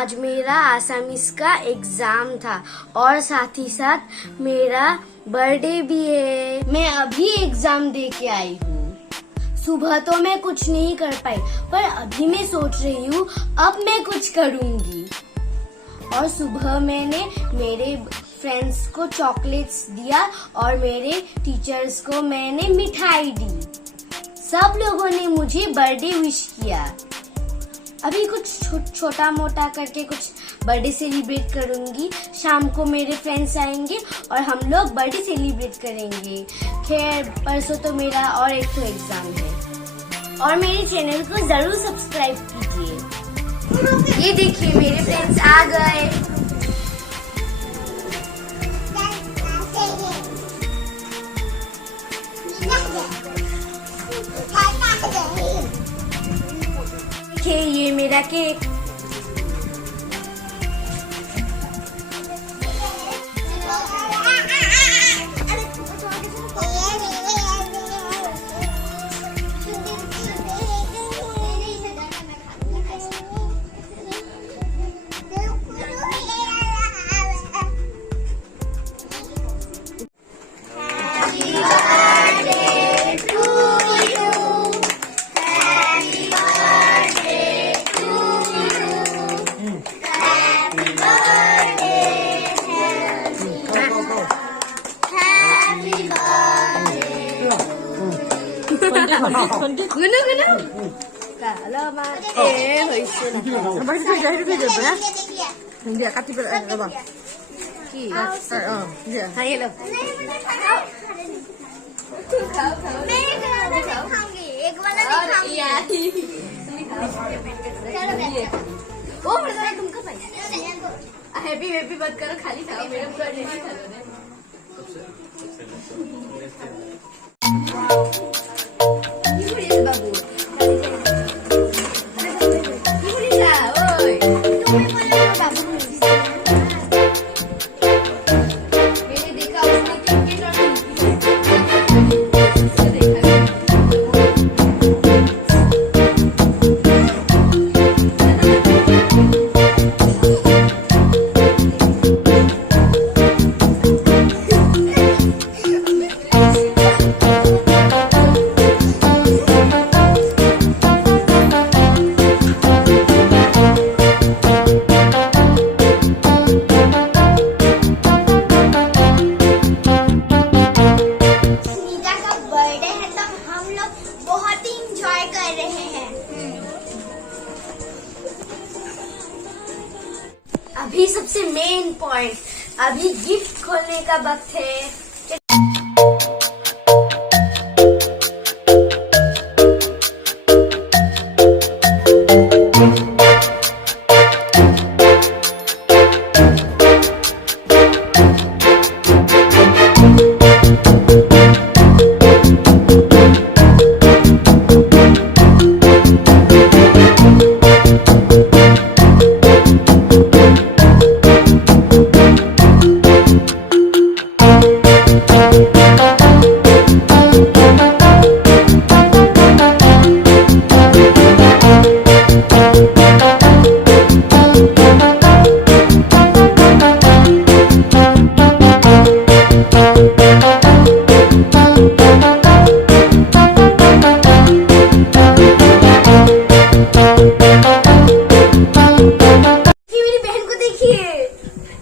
आज मेरा आसामीज का एग्जाम था और साथ ही साथ मेरा बर्थडे भी है। मैं अभी एग्जाम दे के आई हूँ। सुबह तो मैं कुछ नहीं कर पाई, पर अभी मैं सोच रही हूँ अब मैं कुछ करूँगी। और सुबह मैंने मेरे फ्रेंड्स को चॉकलेट्स दिया और मेरे टीचर्स को मैंने मिठाई दी। सब लोगों ने मुझे बर्थडे विश किया। अभी कुछ छोटा मोटा करके कुछ बर्थडे सेलिब्रेट करूंगी। शाम को मेरे फ्रेंड्स आएंगे और हम लोग बर्थडे सेलिब्रेट करेंगे। खैर परसों तो मेरा और एक तो एग्जाम है। और मेरे चैनल को जरूर सब्सक्राइब कीजिए। ये देखिए मेरे फ्रेंड्स आ गए। देखिए ये मेरा cake. Salamat Hindi, kati pa ano ba? Hayo लो। मैं दिखाऊंगी, एक वाला दिखाऊंगी। ओ मेरा तुम कब आई? हैप्पी हैप्पी मत करो, खाली खाओ। मेरा बर्थडे नहीं था ना। बाबू अभी सबसे मेन पॉइंट, अभी गिफ्ट खोलने का वक्त है।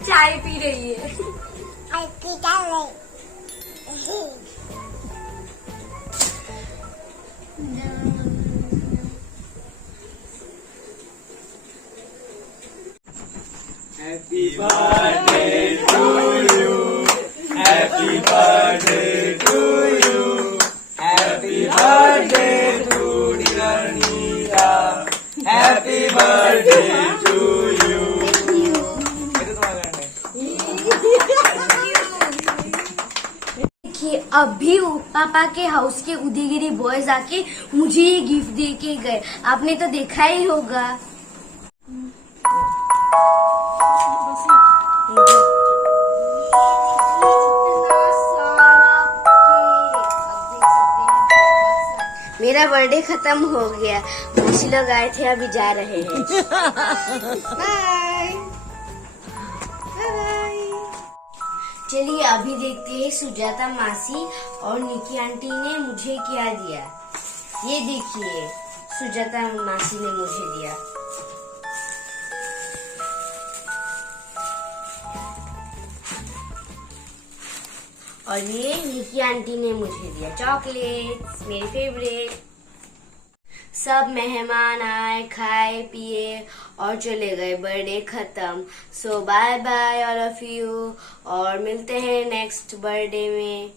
चाय पी रही है। Happy birthday to you. Happy birthday to you. Happy birthday to dear Nita. Happy birthday to you. देखिए अभी पापा के हाउस के उदयगिरी बॉयज आके मुझे ये गिफ्ट दे के गए। आपने तो देखा ही होगा। मेरा बर्थडे खत्म हो गया। मौसी लोग आए थे, अभी जा रहे हैं। Bye bye. चलिए अभी देखते हैं सुजाता मासी और निकी आंटी ने मुझे क्या दिया। ये देखिए, सुजाता मासी ने मुझे दिया। और ये निकी आंटी ने मुझे दिया चॉकलेट्स, मेरे फेवरेट। सब मेहमान आए, खाए पिए और चले गए, बर्थडे खत्म। So bye bye all of you, और मिलते हैं नेक्स्ट बर्थडे में।